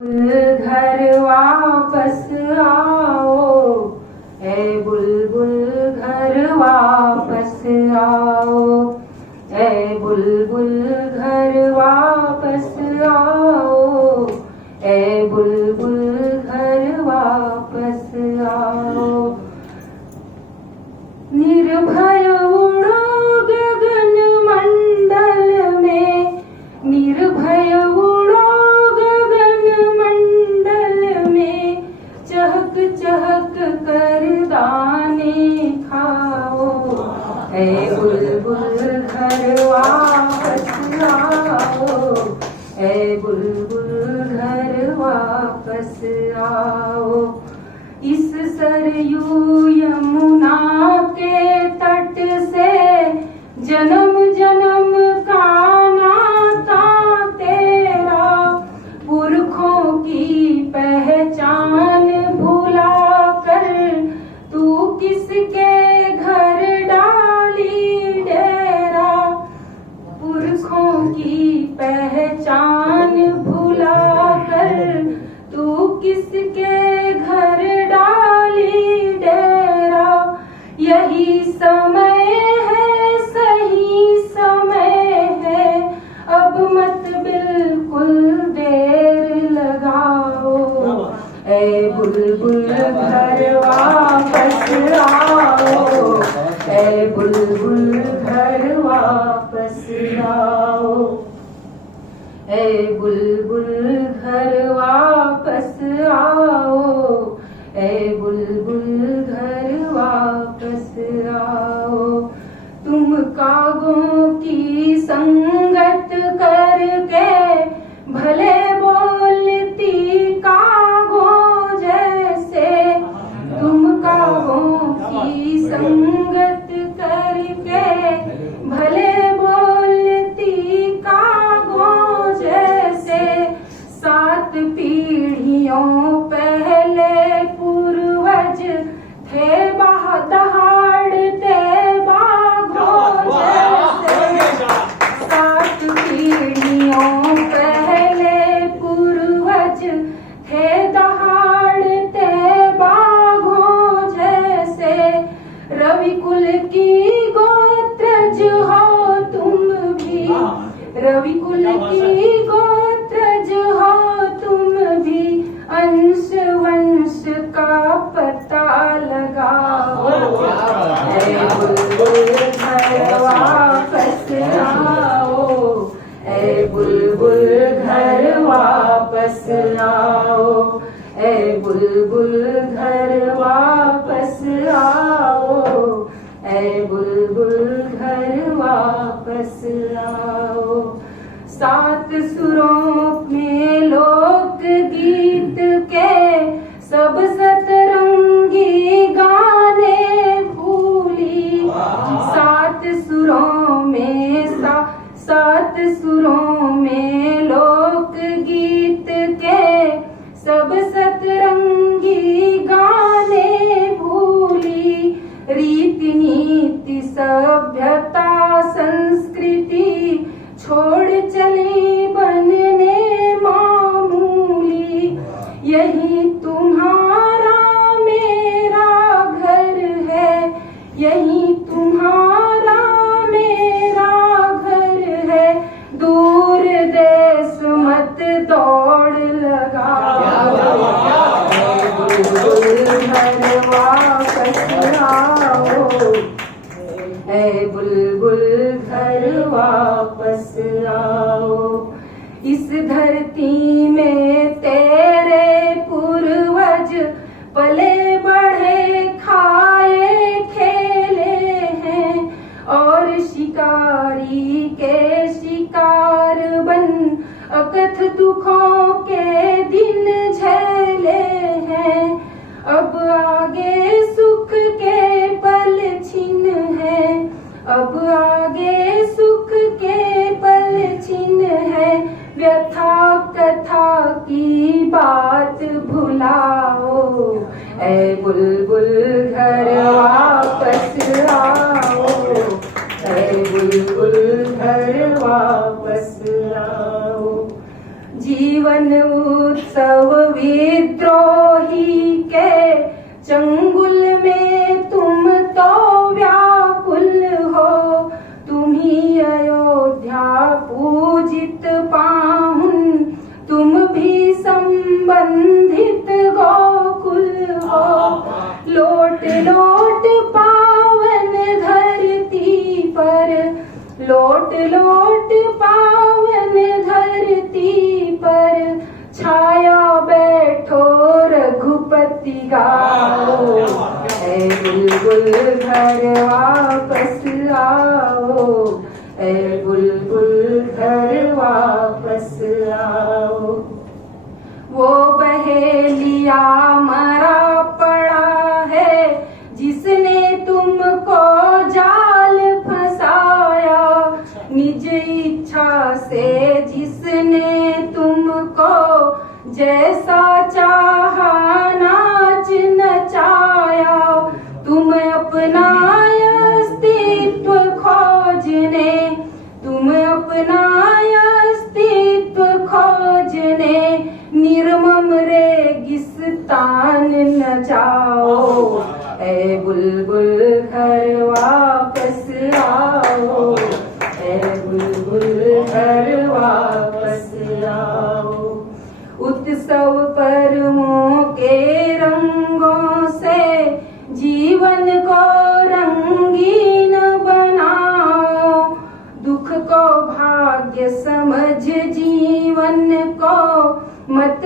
घर वापस आओ, ए बुलबुल घर वापस आओ, ए बुलबुल घर वापस आओ, ए बुलबुल घर वापस आओ। निर्भय उड़ो गगन मंडल में, निर्भय उड़ो गगन मंडल में, चहक चहक कर दाने खाओ, ए बुलबुल घर वापस आओ, ए बुलबुल घर वापस आओ। इस सरयू यमुना के तट से जन्म जन्म का नाता तेरा, पुरखों की पहचान भुला कर तू किसके घर डाली डेरा, पुरखों की पहचान भुला कर तू किसके घर डाली डेरा। यही समय है, सही समय है, अब मत बिल्कुल देर लगाओ, ए बुलबुल घर वापस आओ, ए बुलबुल घर वापस आओ, ए बुलबुल घर वापस आओ, ए बुलबुल घर वापस आओ। तुम कागों की संगत करके भले बोलती कागों जैसे, तुम कागों की संगत करके भले बोलती कागों जैसे, 7 पीढ़ियों पहले पूर्वज थे दहाड़ते बाघों जैसे, 7 पीढ़ियों पहले पूर्वज थे दहाड़ते बाघों जैसे। रविकुल की गोत्रज हो तुम भी, रविकुल की गोत्रज हो तुम भी, अंश वंश का पता लगाओ, ए बुलबुल घर वापस आओ, ए बुलबुल घर वापस आओ, ए बुलबुल घर वापस आओ, ए बुलबुल घर वापस आओ। 7 सुरों में लोक गीत के सब सतरंगी गाने भूली, 7 सुरों में 7 सुरों में लोक गीत के सब सतरंगी गाने भूली, रीति नीति सभ्यता संस्कृति छोड़ चली बनने मामूली। यही तुम्हारा मेरा घर है, यही तुम्हारा मेरा घर है, दूर देश मत दौड़ लगाओ, ए बुलबुल घर वापस आओ, ए बुलबुल घर वापस आओ। इस धरती में तेरे पूर्वज पले बढ़े खाए खेले हैं, और शिकारी के शिकार बन अकथ दुखों के दिन झेले हैं। अब आगे सुख के पल छिन है, अब आगे सुख के पल छिन है, व्यथा कथा की बात भुलाओ, ए बुलबुल घर वापस आओ, ए बुलबुल घर वापस आओ। जीवन उत्सव संबंधित गोकुल हो। लौट लौट पावन धरती पर, लौट लौट पावन धरती पर, छाया बैठो रघुपति गाओ। ऐ बुलबुल घर वापस आओ, ऐ बुलबुल घर वापस आओ। वो बहेलिया मरा पड़ा है जिसने तुमको जाल फंसाया। निज इच्छा से जिसने तुमको जैसा चाहा नाच नचाया। तुम अपना अस्तित्व खोजने, तुम अपना अस्तित्व खोजने निर्मम रेगिस्तान न जाओ। ऐ बुलबुल घर वापस आओ, ऐ बुलबुल घर वापस आओ। उत्सव पर्वों के रंगों से जीवन को रंगीन बनाओ। दुख को भाग्य समझ जीवन को मत